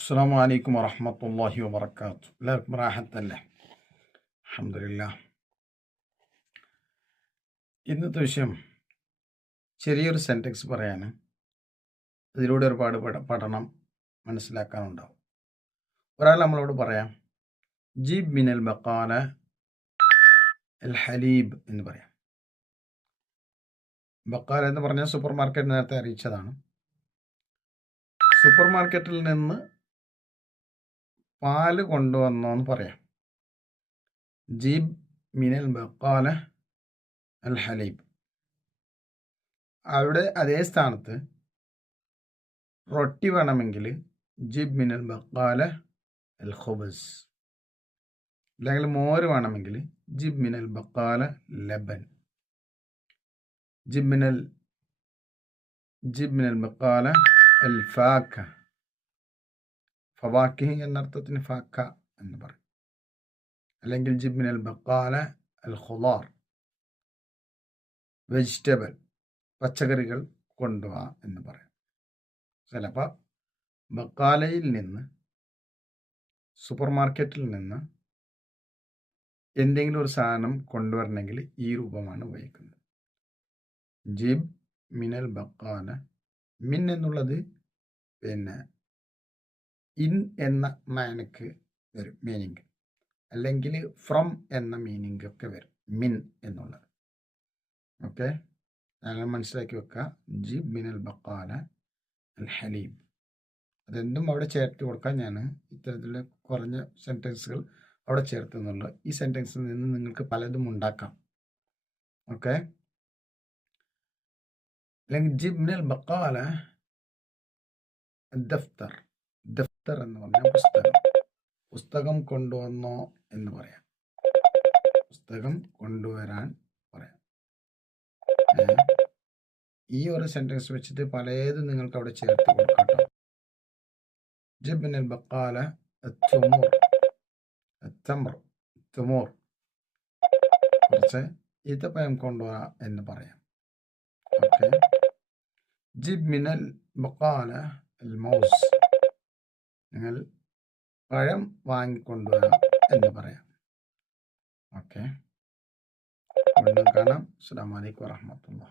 അസ്സലാമു അലൈക്കും വറഹ്മത്തുള്ളാഹി വബറകാത്തു. എല്ലാവർക്കും റാഹത്തല്ലേ? അൽഹംദുലില്ലാഹ്. ഇന്നത്തെ വിഷയം ചെറിയൊരു സെൻറ്റൻസ് പറയാൻ, ഇതിലൂടെ ഒരുപാട് പഠനം മനസ്സിലാക്കാനുണ്ടാവും. ഒരാൾ നമ്മളോട് പറയാം, ജീബ് മിനൽ ബഖാല അൽ ഹലീബ് എന്ന് പറയാം. ബഖാല എന്ന് പറഞ്ഞാൽ സൂപ്പർ മാർക്കറ്റ്, നേരത്തെ അറിയിച്ചതാണ്. സൂപ്പർ മാർക്കറ്റിൽ നിന്ന് പാല് കൊണ്ടുവന്നോ എന്ന് പറയാം. ജീബ് മിനൽ ബഖാല അൽ ഹലീബ്. അവിടെ അതേ സ്ഥാനത്ത് റൊട്ടി വേണമെങ്കിൽ ജിബ് മിനൽ ബഖാല അൽ ഖുബസ്, അല്ലെങ്കിൽ മോര് വേണമെങ്കിൽ ജിബ് മിനൽ ബഖാല ലബൻ, ജിബ് മിനൽ ബഖാല അൽ ഫാക്ക, ഫവാക്കിഹ് എന്നർത്ഥത്തിന് ഫാക്ക എന്ന് പറയും. അല്ലെങ്കിൽ ജിബ് മിനൽ ബഖാല അൽ ഖുദാർ, വെജിറ്റബിൾ, പച്ചക്കറികൾ കൊണ്ടുവാ എന്ന് പറയാം. ചിലപ്പോൾ ബക്കാലയിൽ നിന്ന്, സൂപ്പർ മാർക്കറ്റിൽ നിന്ന് എന്തെങ്കിലും ഒരു സാധനം കൊണ്ടുവരണമെങ്കിൽ ഈ രൂപമാണ് ഉപയോഗിക്കുന്നത്. ജിബ് മിനൽ ബക്കാല. മിൻ എന്നുള്ളത് ഇൻ എന്ന മാനക്ക് വരും മീനിങ്, അല്ലെങ്കിൽ ഫ്രം എന്ന മീനിങ് ഒക്കെ വരും മിൻ എന്നുള്ളത്. ഓക്കെ, ഞങ്ങൾ മനസ്സിലാക്കി വെക്കുക. ജിബ് മിനൽ ബഖാല അൽ ഹലീബ്. അതെന്തും അവിടെ ചേർത്ത് കൊടുക്കാൻ ഞാൻ ഇത്തരത്തിലുള്ള കുറഞ്ഞ സെൻറ്റൻസുകൾ അവിടെ ചേർത്തുന്നുള്ളൂ. ഈ സെൻറ്റൻസിൽ നിന്ന് നിങ്ങൾക്ക് പലതും ഉണ്ടാക്കാം. ഓക്കെ, അല്ലെങ്കിൽ ജിബ് മിനൽ ബഖാല ദഫ്തർ. ദഫ്തർ എന്ന് പറഞ്ഞാൽ പുസ്തകം. പുസ്തകം കൊണ്ടുവന്നോ എന്ന് പറയാം. പുസ്തകം കൊണ്ടുവരാൻ പറയാം. ഈ ഒരു സെൻറ്റൻസ് വെച്ചിട്ട് പലതും നിങ്ങൾക്ക് അവിടെ ചേർത്ത് കൊടുക്കാം. ജിബ് മിനൽ ബഖാല അത്തുമൂർ. അത്തമർ, തുമൂർ. കുറച്ച് ഈത്തപ്പഴം കൊണ്ടുവരാ എന്ന് പറയാം. ഓക്കെ, ജിബ് മിനൽ ബഖാല അൽ മൗസ്. നിങ്ങൾ പഴം വാങ്ങിക്കൊണ്ടുവരാം എന്ന് പറയാം. ഓക്കെ, വീണ്ടും കാണാം. അസ്സലാമു അലൈക്കും വറഹ്മത്തുള്ളാഹി.